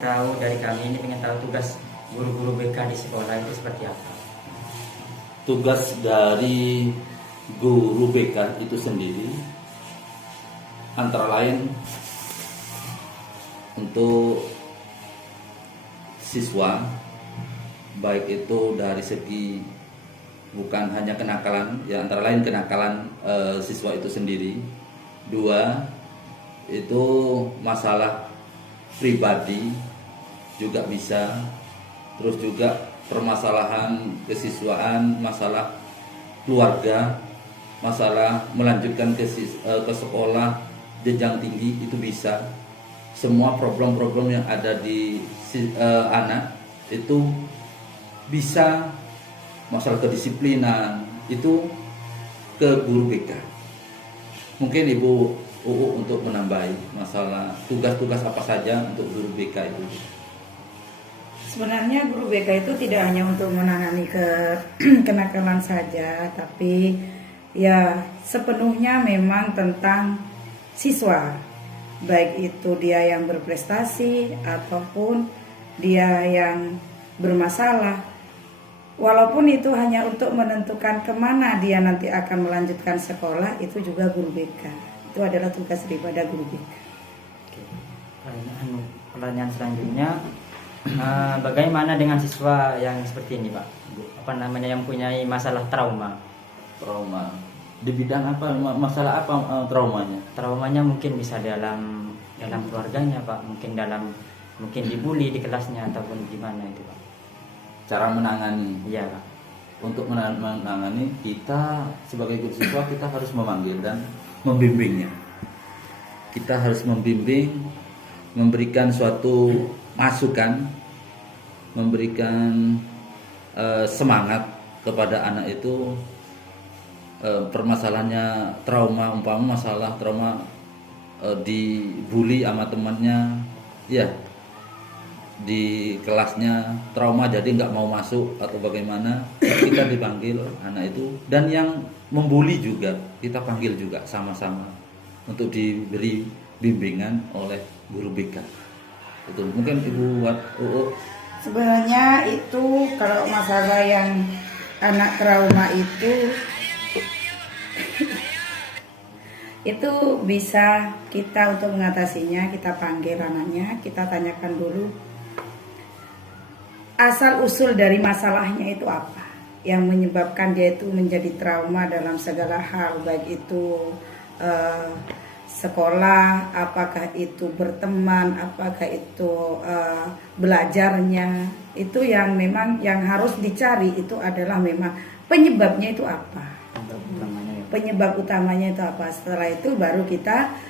Tahu dari kami ini pengen tahu tugas guru-guru BK di sekolah itu seperti apa? Tugas dari guru BK itu sendiri antara lain untuk siswa, baik itu dari segi bukan hanya kenakalan, ya antara lain kenakalan siswa itu sendiri. Dua, itu masalah pribadi juga bisa, terus juga permasalahan kesiswaan, masalah keluarga, masalah melanjutkan ke sekolah jenjang tinggi itu bisa. Semua problem-problem yang ada di anak itu bisa, masalah kedisiplinan itu ke guru BK. Mungkin Ibu UU untuk menambahi masalah tugas-tugas apa saja untuk guru BK itu. Sebenarnya guru BK itu tidak hanya untuk menangani kenakalan saja, tapi ya sepenuhnya memang tentang siswa, baik itu dia yang berprestasi ataupun dia yang bermasalah. Walaupun itu hanya untuk menentukan kemana dia nanti akan melanjutkan sekolah, itu juga guru BK. Itu adalah tugas daripada guru BK. Oke. Pertanyaan selanjutnya, bagaimana dengan siswa yang seperti ini, Pak? Yang mempunyai masalah trauma? Trauma di bidang apa? Masalah apa traumanya? Traumanya mungkin bisa dalam keluarganya, Pak. Mungkin dibully di kelasnya ataupun gimana itu, Pak? Cara menangani. Iya, Pak. Untuk menangani, kita sebagai guru siswa kita harus memanggil dan membimbingnya. Kita harus membimbing, memberikan suatu masukan, memberikan semangat kepada anak itu. Permasalahannya trauma, umpama masalah trauma dibully sama temannya, ya di kelasnya trauma jadi nggak mau masuk atau bagaimana, kita dipanggil anak itu, dan yang membuli juga kita panggil juga sama-sama untuk diberi bimbingan oleh guru BK. Itu mungkin Ibu Sebenarnya itu kalau masalah yang anak trauma itu bisa kita untuk mengatasinya, kita panggil anaknya, kita tanyakan dulu asal usul dari masalahnya itu apa yang menyebabkan dia itu menjadi trauma dalam segala hal, baik itu sekolah, apakah itu berteman, apakah itu belajarnya. Itu yang memang yang harus dicari, itu adalah memang penyebabnya itu apa, penyebab utamanya itu apa. Setelah itu baru kita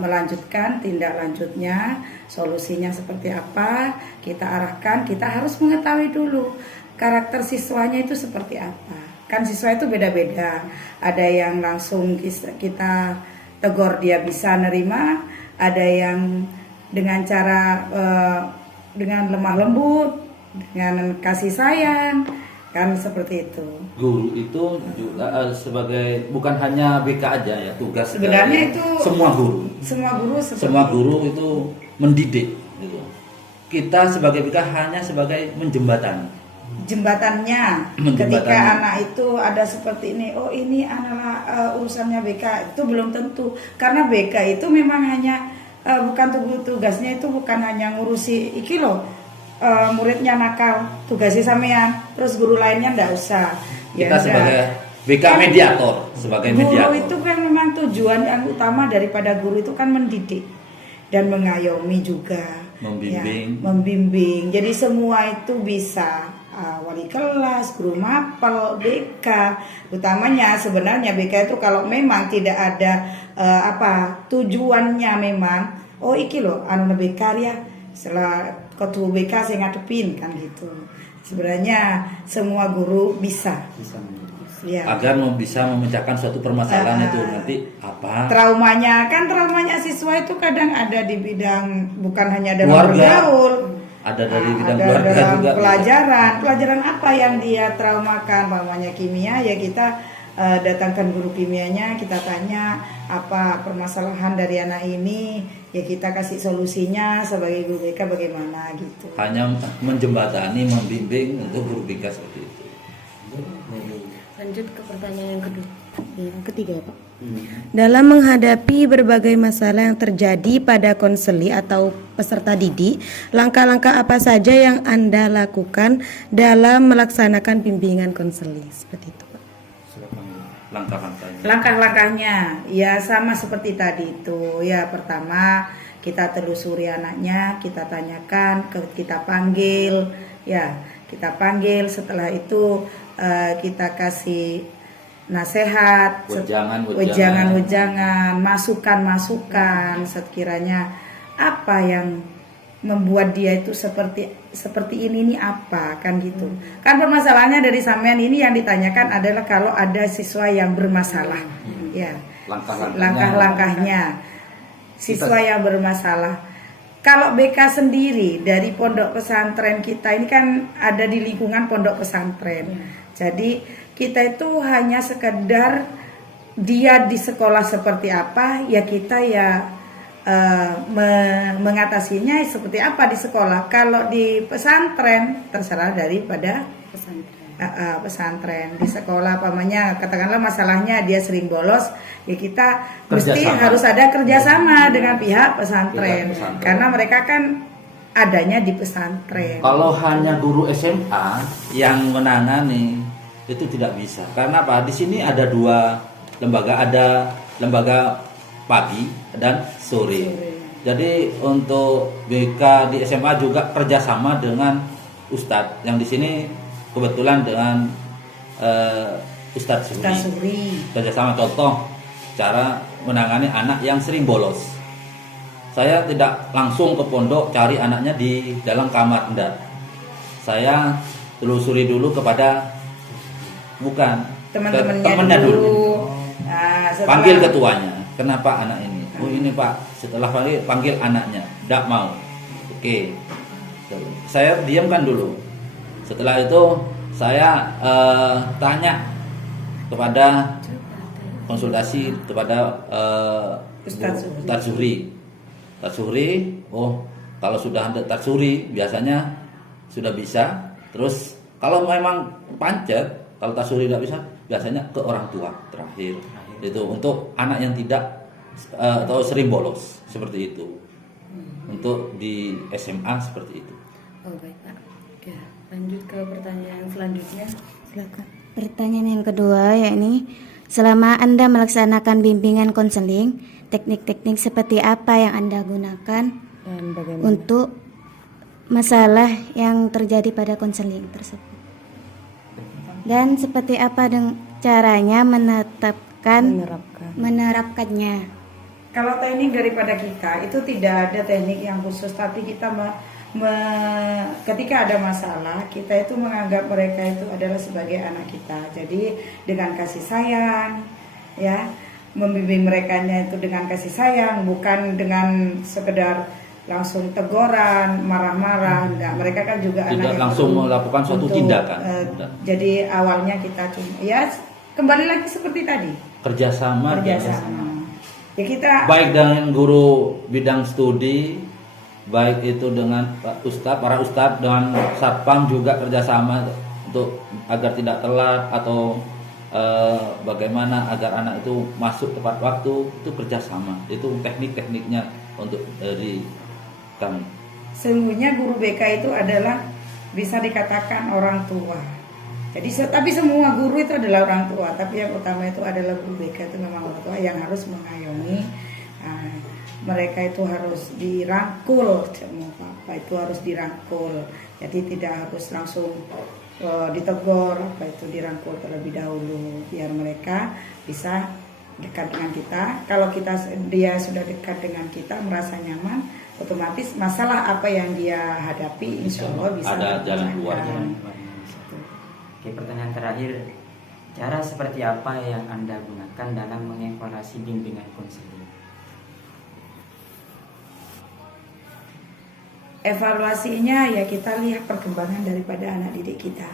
melanjutkan tindak lanjutnya, solusinya seperti apa, kita arahkan. Kita harus mengetahui dulu karakter siswanya itu seperti apa. Kan siswa itu beda-beda, ada yang langsung kita tegur dia bisa nerima, ada yang dengan cara dengan lemah lembut, dengan kasih sayang, kan seperti itu. Guru itu juga sebagai bukan hanya BK aja ya, tugas sebenarnya itu semua guru. Semua guru itu mendidik gitu. Kita sebagai BK hanya sebagai jembatannya. Ketika anak itu ada seperti ini, oh ini adalah urusannya BK, itu belum tentu, karena BK itu memang hanya bukan tugasnya itu bukan hanya ngurusi iki loh, muridnya nakal tugasnya sampean, terus guru lainnya enggak usah. Kita sebagai BK mediator, sebagai guru mediator. Guru itu kan memang tujuan yang utama daripada guru itu kan mendidik dan mengayomi juga, membimbing. Ya, membimbing. Jadi semua itu bisa wali kelas, guru mapel, BK. Utamanya sebenarnya BK itu kalau memang tidak ada tujuannya memang, oh iki loh anu BK ya, setelah ketua BK saya ngadepin kan gitu. Sebenarnya semua guru bisa ya, agar bisa memecahkan suatu permasalahan itu nanti apa traumanya siswa itu kadang ada di bidang bukan hanya dalam bergaul, ada dari bidang ada keluarga dalam juga. Pelajaran apa yang dia traumakan, namanya kimia ya kita datangkan guru kimianya, kita tanya apa permasalahan dari anak ini, ya kita kasih solusinya sebagai guru BK bagaimana gitu. Hanya menjembatani, membimbing untuk guru BK seperti itu. Lanjut ke pertanyaan yang ketiga ya Pak. Dalam menghadapi berbagai masalah yang terjadi pada konseli atau peserta didik, langkah-langkah apa saja yang Anda lakukan dalam melaksanakan bimbingan konseli? Seperti itu Pak. Langkah-langkahnya. Langkah-langkahnya ya sama seperti tadi itu. Ya pertama kita telusuri anaknya, kita tanyakan, kita panggil, ya kita panggil. Setelah itu kita kasih nasihat, wejangan, masukan sekiranya apa yang membuat dia itu seperti ini apa kan gitu. Kan permasalahannya dari sampean ini yang ditanyakan adalah kalau ada siswa yang bermasalah. Ya. Langkah-langkahnya siswa yang bermasalah. Kalau BK sendiri dari pondok pesantren kita ini kan ada di lingkungan pondok pesantren. Jadi kita itu hanya sekedar dia di sekolah seperti apa ya kita ya mengatasinya seperti apa di sekolah. Kalau di pesantren terserah daripada pesantren. Di sekolah pamannya katakanlah masalahnya dia sering bolos ya kita mesti harus ada kerjasama dengan pihak pesantren. Karena mereka kan adanya di pesantren. Kalau hanya guru SMA yang menangani itu tidak bisa. Karena apa? Di sini ada dua lembaga, ada lembaga pagi dan sore. Jadi untuk BK di SMA juga kerjasama dengan Ustadz yang di sini kebetulan dengan Ustadz Suri. Kerjasama contoh cara menangani anak yang sering bolos. Saya tidak langsung ke pondok cari anaknya di dalam kamar, enggak. Saya telusuri dulu kepada teman-temannya dulu. Nah, panggil ketuanya. Kenapa anak ini? Oh ini Pak. Setelah panggil anaknya, tidak mau. Oke. Saya diamkan dulu. Setelah itu saya tanya kepada konsultasi kepada Ustadz Zuhri. Ustadz Zuhri, oh kalau sudah ada Ustadz Zuhri biasanya sudah bisa. Terus kalau memang pancet, kalau Ustadz Zuhri tidak bisa, biasanya ke orang tua terakhir. Itu untuk anak yang tidak atau sering bolos seperti itu. Untuk di SMA seperti itu. Oh baik Pak. Oke, lanjut ke pertanyaan selanjutnya. Silakan. Pertanyaan yang kedua yakni selama Anda melaksanakan bimbingan konseling, teknik-teknik seperti apa yang Anda gunakan Dan bagaimana? untuk masalah yang terjadi pada konseling tersebut? Dan seperti apa caranya menerapkannya? Kalau teknik daripada kita itu tidak ada teknik yang khusus, tapi kita ketika ada masalah kita itu menganggap mereka itu adalah sebagai anak kita. Jadi dengan kasih sayang, ya membimbing merekanya itu dengan kasih sayang, bukan dengan sekedar langsung teguran, marah-marah. Enggak, mereka kan juga tidak anak langsung melakukan suatu tindakan. Jadi awalnya kita cuma ya kembali lagi seperti tadi Kerjasama. ya kita Baik dengan guru bidang studi, baik itu dengan para ustadz dengan satpam juga kerjasama untuk agar tidak telat atau bagaimana agar anak itu masuk tepat waktu, itu kerjasama. Itu teknik-tekniknya untuk dari kami. sesungguhnya guru BK itu adalah bisa dikatakan orang tua. Jadi tapi semua guru itu adalah orang tua, tapi yang utama itu adalah guru BK itu memang orang tua yang harus mengayomi. Mereka itu harus dirangkul, semua apa itu harus dirangkul. Jadi tidak harus langsung ditegur, apa itu dirangkul terlebih dahulu biar mereka bisa dekat dengan kita. Kalau dia sudah dekat dengan kita, merasa nyaman, otomatis masalah apa yang dia hadapi insya Allah bisa ada jalan keluarnya. Oke, pertanyaan terakhir, cara seperti apa yang Anda gunakan dalam mengevaluasi bimbingan konseling? Evaluasinya ya kita lihat perkembangan daripada anak didik kita.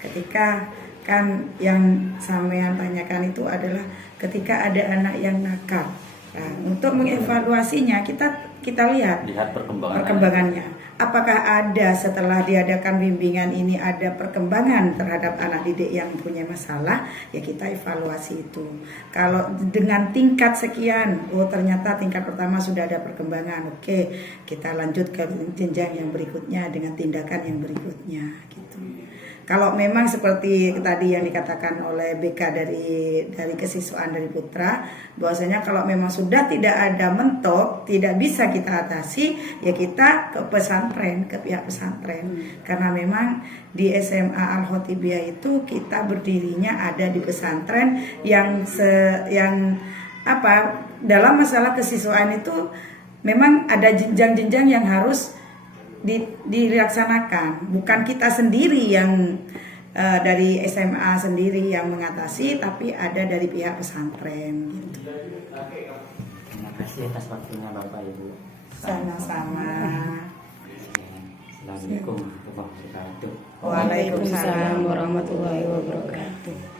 Ketika kan yang sampean tanyakan itu adalah ketika ada anak yang nakal, Nah, untuk mengevaluasinya kita lihat Lihat perkembangan. perkembangannya. Apakah ada setelah diadakan bimbingan ini ada perkembangan terhadap anak didik yang punya masalah, ya kita evaluasi itu. Kalau dengan tingkat sekian, oh ternyata tingkat pertama sudah ada perkembangan, oke, kita lanjut ke jenjang yang berikutnya dengan tindakan yang berikutnya gitu. Kalau memang seperti tadi yang dikatakan oleh BK dari kesiswaan dari Putra, bahwasanya kalau memang sudah tidak ada mentok, tidak bisa kita atasi, ya kita ke pesantren, ke pihak pesantren. Karena memang di SMA Al-Khotibiyah itu kita berdirinya ada di pesantren yang dalam masalah kesiswaan itu memang ada jenjang-jenjang yang harus dilaksanakan, bukan kita sendiri yang dari SMA sendiri yang mengatasi, tapi ada dari pihak pesantren gitu. Terima kasih atas waktunya Bapak Ibu. Sama-sama. Assalamualaikum warahmatullahi wabarakatuh. Waalaikumsalam Waalaikumsalam warahmatullahi wabarakatuh.